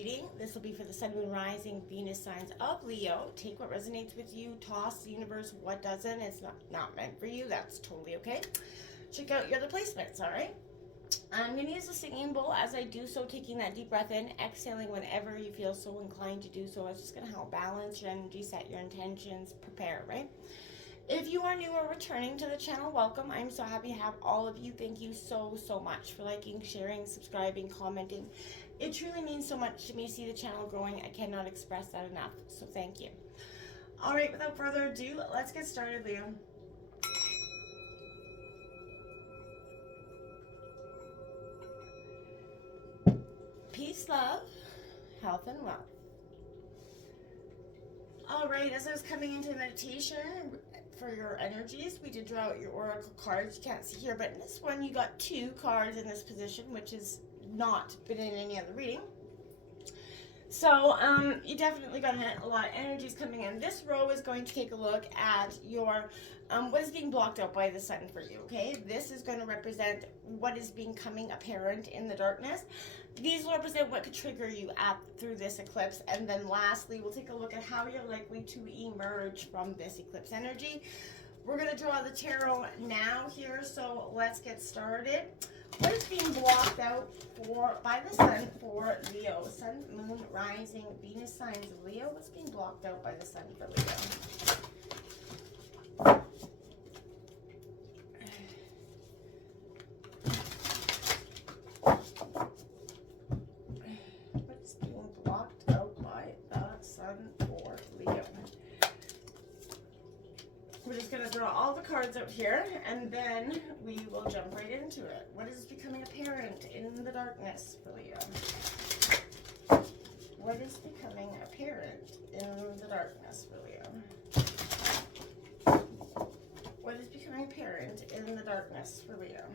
reading. This will be for the Sun, Moon, Rising, Venus signs of Leo. Take what resonates with you, toss the universe what doesn't. It's not meant for you. That's totally okay. Check out your other placements, all right? I'm going to use a singing bowl as I do so, taking that deep breath in, exhaling whenever you feel so inclined to do so. It's just going to help balance your energy, set your intentions, prepare, right? If you are new or returning to the channel, welcome. I'm so happy to have all of you. Thank you so much for liking, sharing, subscribing, commenting. It truly means so much to me to see the channel growing. I cannot express that enough, so thank you. All right, without further ado, let's get started, Leo. Peace, love, health, and wealth. All right, as I was coming into meditation for your energies, we did draw out your oracle cards. You can't see here, but in this one, you got 2 cards in this position, which has not been in any other reading. So you definitely got a lot of energies coming in. This row is going to take a look at your what is being blocked out by the sun for you, okay? This is going to represent what is becoming apparent in the darkness. These will represent what could trigger you through this eclipse. And then lastly, we'll take a look at how you're likely to emerge from this eclipse energy. We're going to draw the tarot now here, so let's get started. What is being blocked out by the sun for Leo? Sun, Moon, Rising, Venus signs of Leo. What's being blocked out by the sun for Leo? What's being blocked out by the sun for Leo? We're just going to draw all the cards out here, and then we will jump right into it. What is becoming apparent in the darkness for Leo? What is becoming apparent in the darkness for Leo? What is becoming apparent in the darkness for Leo?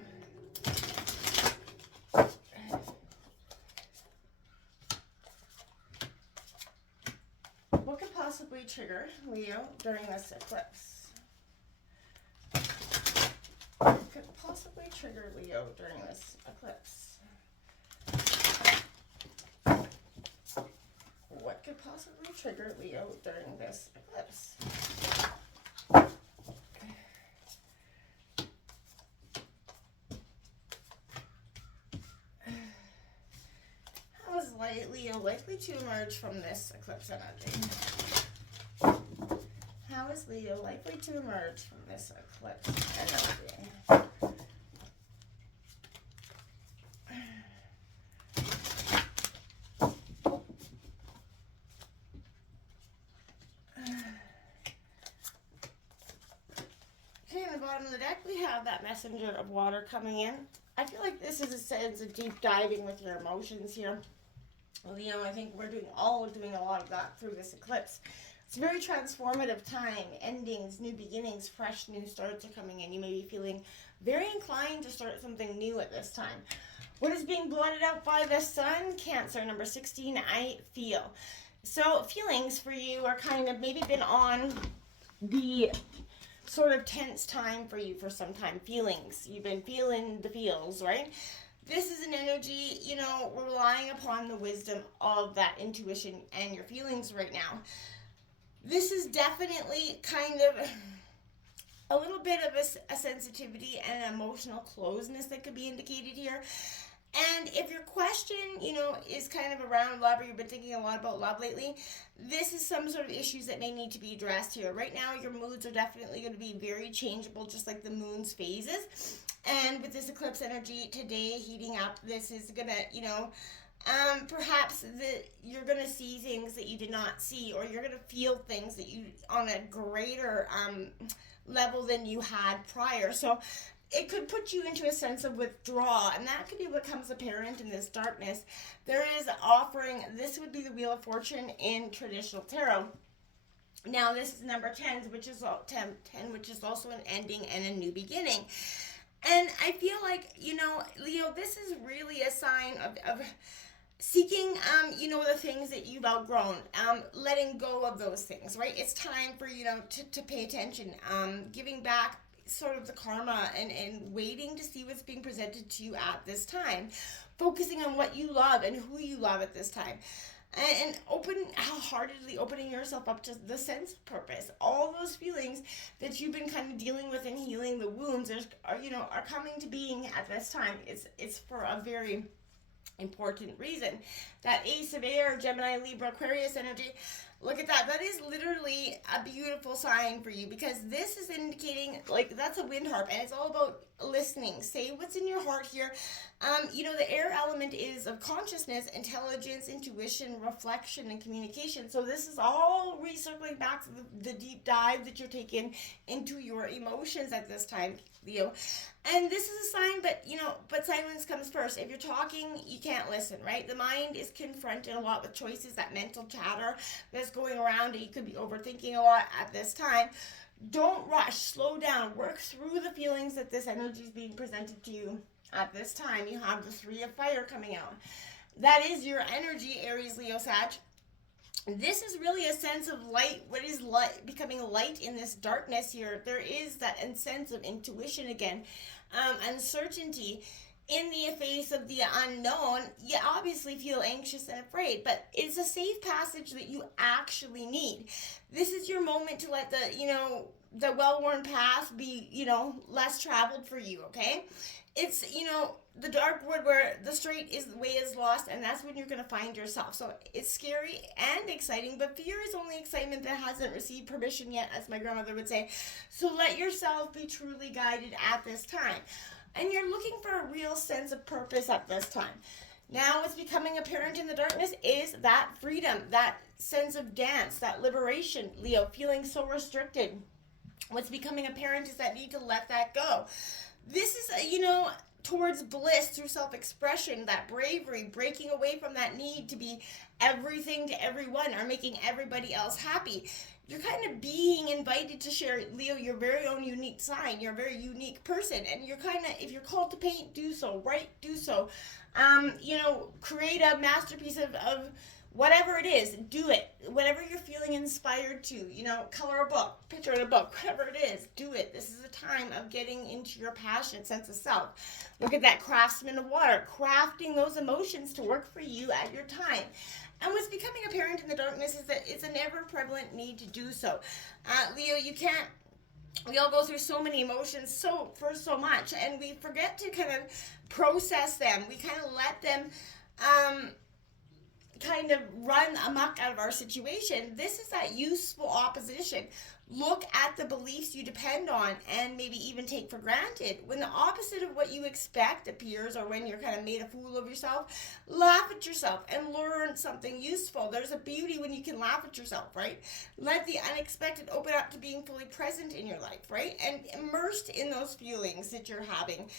What could possibly trigger Leo during this eclipse? Could possibly trigger Leo during this eclipse? What could possibly trigger Leo during this eclipse? How is Leo likely to emerge from this eclipse energy? How is Leo likely to emerge from this eclipse energy? Okay, on the bottom of the deck, we have that messenger of water coming in. I feel like this is a sense of deep diving with your emotions here. Leo, I think we're doing a lot of that through this eclipse. It's a very transformative time. Endings, new beginnings, fresh new starts are coming in. You may be feeling very inclined to start something new at this time. What is being blotted out by the sun? Cancer, number 16, I feel. So feelings for you are kind of maybe been on the sort of tense time for you for some time. Feelings. You've been feeling the feels, right? This is an energy, you know, relying upon the wisdom of that intuition and your feelings right now. This is definitely kind of a little bit of a sensitivity and an emotional closeness that could be indicated here. And if your question, you know, is kind of around love, or you've been thinking a lot about love lately, this is some sort of issues that may need to be addressed here. Right now, your moods are definitely going to be very changeable, just like the moon's phases. And with this eclipse energy today heating up, this is going to, you know, perhaps you're going to see things that you did not see, or you're going to feel things that you on a greater level than you had prior. So it could put you into a sense of withdrawal, and that could be what comes apparent in this darkness. There is offering, this would be the Wheel of Fortune in traditional tarot. Now this is number 10, which is 10, which is also an ending and a new beginning. And I feel like, you know, Leo, this is really a sign of seeking, you know, the things that you've outgrown, letting go of those things, right? It's time for, you know, to pay attention, giving back sort of the karma and waiting to see what's being presented to you at this time, focusing on what you love and who you love at this time. and wholeheartedly opening yourself up to the sense of purpose. All those feelings that you've been kind of dealing with and healing the wounds are coming to being at this time. It's for a very important reason. That Ace of Air, Gemini, Libra, Aquarius energy, look at that. That is literally a beautiful sign for you, because this is indicating, like, that's a wind harp, and it's all about listening. Say what's in your heart here. The air element is of consciousness, intelligence, intuition, reflection, and communication. So this is all recircling back to the deep dive that you're taking into your emotions at this time, Leo. And this is a sign, but silence comes first. If you're talking, you can't listen, right? The mind is confronted a lot with choices, that mental chatter that's going around, and you could be overthinking a lot at this time. Don't rush, slow down, work through the feelings that this energy is being presented to you at this time. You have the Three of Fire coming out. That is your energy, Aries, Leo, Sag. This is really a sense of light. What is light? Becoming light in this darkness here. There is that sense of intuition again, uncertainty. In the face of the unknown, you obviously feel anxious and afraid, but it's a safe passage that you actually need. This is your moment to let the well-worn path be, less traveled for you, okay? It's, the dark wood where the straight way is lost, and that's when you're going to find yourself. So it's scary and exciting, but fear is only excitement that hasn't received permission yet, as my grandmother would say. So let yourself be truly guided at this time. And you're looking for a real sense of purpose at this time. Now what's becoming apparent in the darkness is that freedom, that sense of dance, that liberation, Leo, feeling so restricted. What's becoming apparent is that need to let that go. This is, towards bliss through self-expression, that bravery, breaking away from that need to be everything to everyone or making everybody else happy. You're kind of being invited to share, Leo, your very own unique sign. You're a very unique person, and you're kind of, if you're called to paint, do so. Write, do so. Create a masterpiece of whatever it is, do it. Whatever you're feeling inspired to, color a book, picture in a book, whatever it is, do it. This is a time of getting into your passionate sense of self. Look at that craftsman of water, crafting those emotions to work for you at your time. And what's becoming apparent in the darkness is that it's an ever-prevalent need to do so. Leo, we all go through so many emotions for so much, and we forget to kind of process them. We kind of let them kind of run amok out of our situation. This is that useful opposition. Look at the beliefs you depend on and maybe even take for granted. When the opposite of what you expect appears, or when you're kind of made a fool of yourself, laugh at yourself and learn something useful. There's a beauty when you can laugh at yourself, right? Let the unexpected open up to being fully present in your life, right? And immersed in those feelings that you're having.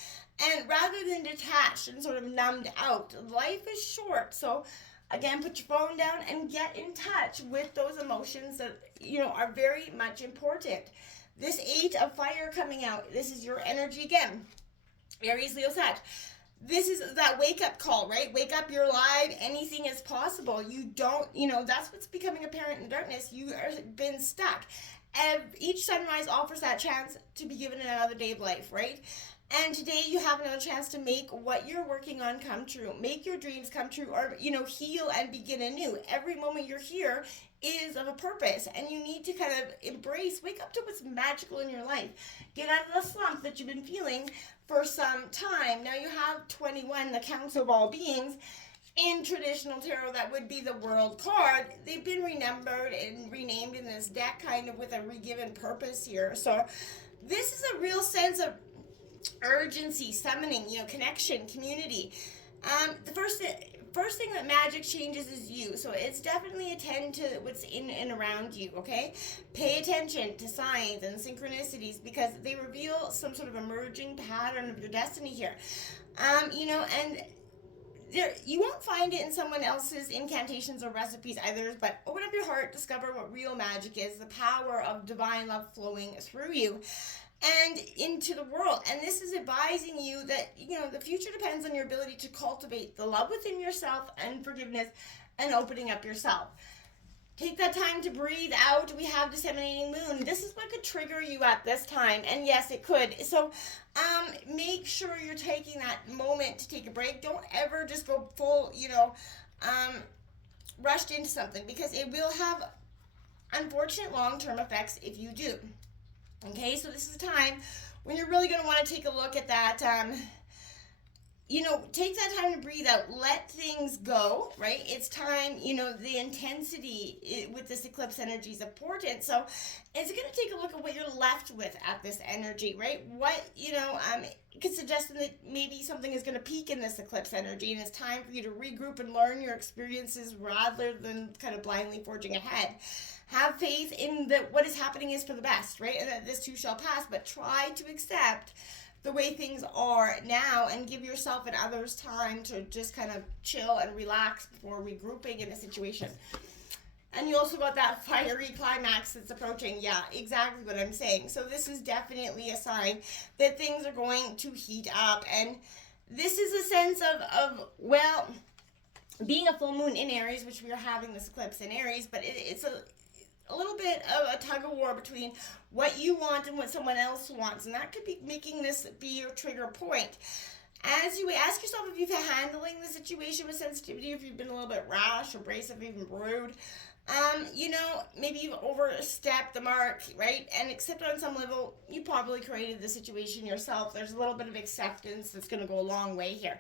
And rather than detached and sort of numbed out, life is short, so again, put your phone down and get in touch with those emotions that, are very much important. This Eight of Fire coming out, this is your energy again. Aries, Leo, Sag. This is that wake-up call, right? Wake up, you're alive, anything is possible. You don't, that's what's becoming apparent in darkness. You have been stuck. Each sunrise offers that chance to be given another day of life, right? And today you have another chance to make what you're working on come true. Make your dreams come true, or, heal and begin anew. Every moment you're here is of a purpose, and you need to kind of wake up to what's magical in your life. Get out of the slump that you've been feeling for some time. Now you have 21, the Council of All Beings. In traditional tarot, that would be the World card. They've been renumbered and renamed in this deck, kind of with a re-given purpose here. So this is a real sense of urgency, summoning, connection, community. The first thing that magic changes is you. So it's definitely attend to what's in and around you, okay? Pay attention to signs and synchronicities, because they reveal some sort of emerging pattern of your destiny here. And you won't find it in someone else's incantations or recipes either, but open up your heart, discover what real magic is, the power of divine love flowing through you and into the world. And this is advising you that, the future depends on your ability to cultivate the love within yourself and forgiveness and opening up yourself. Take that time to breathe out. We have disseminating moon. This is what could trigger you at this time. And yes, it could. So make sure you're taking that moment to take a break. Don't ever just go full, rushed into something, because it will have unfortunate long-term effects if you do. Okay, so this is a time when you're really going to want to take a look at that. Take that time to breathe out. Let things go, right? It's time, the intensity with this eclipse energy is important. So it's going to take a look at what you're left with at this energy, right? What, it could suggest that maybe something is going to peak in this eclipse energy, and it's time for you to regroup and learn your experiences rather than kind of blindly forging ahead. Have faith in that what is happening is for the best, right? And that this too shall pass, but try to accept the way things are now and give yourself and others time to just kind of chill and relax before regrouping in a situation. And you also got that fiery climax that's approaching. Yeah, exactly what I'm saying. So this is definitely a sign that things are going to heat up. And this is a sense of being a full moon in Aries, which we are having this eclipse in Aries, but it's a little bit of a tug of war between what you want and what someone else wants, and that could be making this be your trigger point. As you ask yourself if you've been handling the situation with sensitivity, if you've been a little bit rash, abrasive, even rude, maybe you've overstepped the mark, right? And except on some level, you probably created the situation yourself. There's a little bit of acceptance that's going to go a long way here.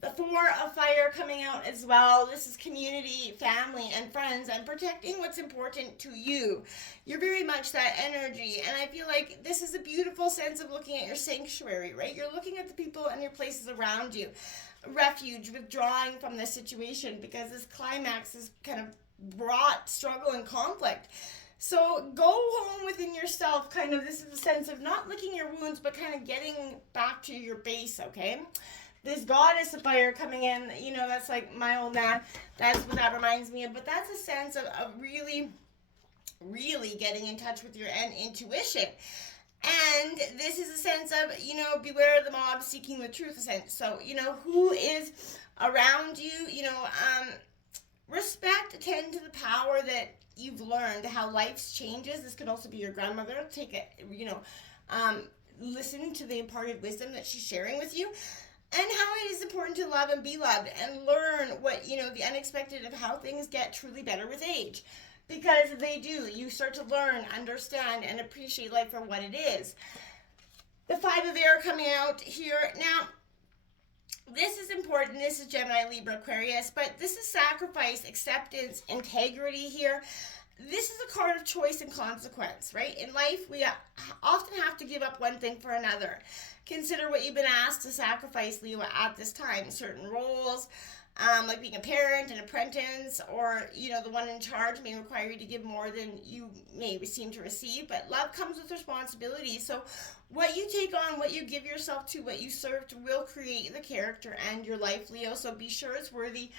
The Four of Fire coming out as well. This is community, family, and friends, and protecting what's important to you. You're very much that energy, and I feel like this is a beautiful sense of looking at your sanctuary, right? You're looking at the people and your places around you. Refuge, withdrawing from this situation, because this climax has kind of brought struggle and conflict. So go home within yourself, this is a sense of not licking your wounds, but kind of getting back to your base, okay? This Goddess of Fire coming in, that's like my old man. That's what that reminds me of. But that's a sense of really, really getting in touch with your intuition. And this is a sense of, beware of the mob seeking the truth, sense. So, who is around you, respect, attend to the power that you've learned, how life's changes. This could also be your grandmother. Take it, listen to the imparted wisdom that she's sharing with you. And how it is important to love and be loved and learn what, the unexpected of how things get truly better with age. Because they do. You start to learn, understand, and appreciate life for what it is. The Five of Air coming out here. Now, this is important. This is Gemini, Libra, Aquarius. But this is sacrifice, acceptance, integrity here. This is a card of choice and consequence, right? In life, we often have to give up one thing for another. Consider what you've been asked to sacrifice, Leo, at this time. Certain roles, like being a parent, an apprentice, or, the one in charge may require you to give more than you may seem to receive. But love comes with responsibility. So what you take on, what you give yourself to, what you serve to will create the character and your life, Leo. So be sure it's worthy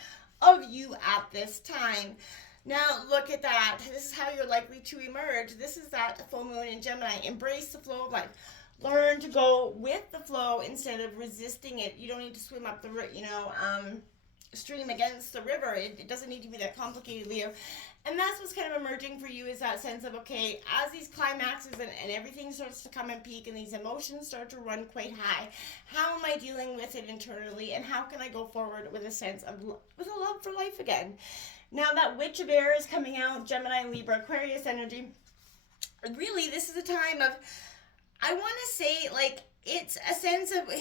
of you at this time. Now, look at that. This is how you're likely to emerge. This is that full moon in Gemini. Embrace the flow of life. Learn to go with the flow instead of resisting it. You don't need to swim up the, stream against the river. It doesn't need to be that complicated, Leo. And that's what's kind of emerging for you, is that sense of, okay, as these climaxes and everything starts to come and peak and these emotions start to run quite high, how am I dealing with it internally, and how can I go forward with a sense of, with a love for life again? Now that Witch of Air is coming out, Gemini, Libra, Aquarius energy. Really, this is a time of, I want to say, it's a sense of,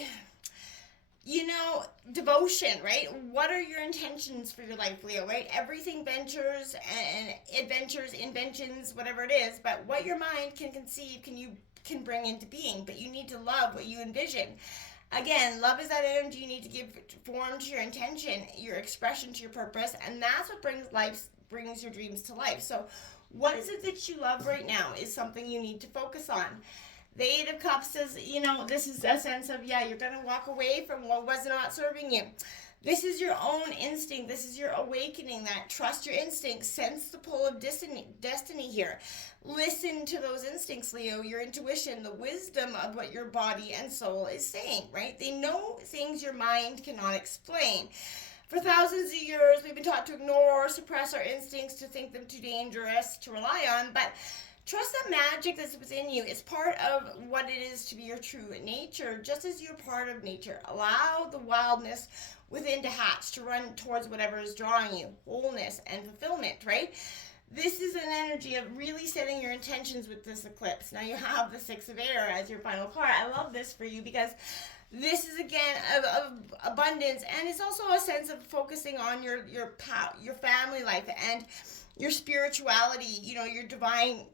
devotion, right? What are your intentions for your life, Leo, right? Everything ventures and adventures, inventions, whatever it is, but what your mind can conceive, can bring into being, but you need to love what you envision. Again, love is that energy you need to give form to your intention, your expression to your purpose, and that's what brings your dreams to life. So what is it that you love right now is something you need to focus on. The Eight of Cups says, this is a sense of, you're going to walk away from what was not serving you. This is your own instinct. This is your awakening, that trust your instincts, sense the pull of destiny here. Listen to those instincts, Leo, your intuition, the wisdom of what your body and soul is saying, right? They know things your mind cannot explain. For thousands of years, we've been taught to ignore or suppress our instincts, to think them too dangerous to rely on, but Trust that magic that's within you is part of what it is to be your true nature, just as you're part of nature. Allow the wildness within to hatch, to run towards whatever is drawing you, wholeness and fulfillment, right? This is an energy of really setting your intentions with this eclipse. Now you have the Six of Air as your final card. I love this for you because this is again of abundance, and it's also a sense of focusing on your family life and your spirituality, you know, your divine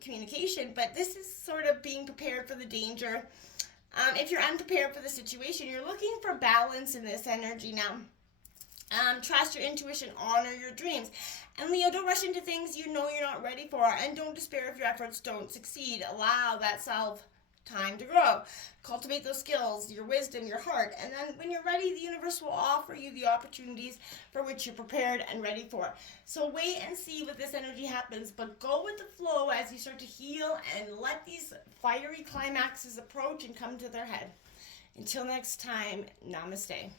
communication. But this is sort of being prepared for the danger. If you're unprepared for the situation, you're looking for balance in this energy now. Trust your intuition, honor your dreams. And Leo, don't rush into things you know you're not ready for, and don't despair if your efforts don't succeed. Allow that self time to grow. Cultivate those skills, your wisdom, your heart, and then when you're ready, the universe will offer you the opportunities for which you're prepared and ready for. So wait and see what this energy happens, but go with the flow as you start to heal and let these fiery climaxes approach and come to their head. Until next time, namaste.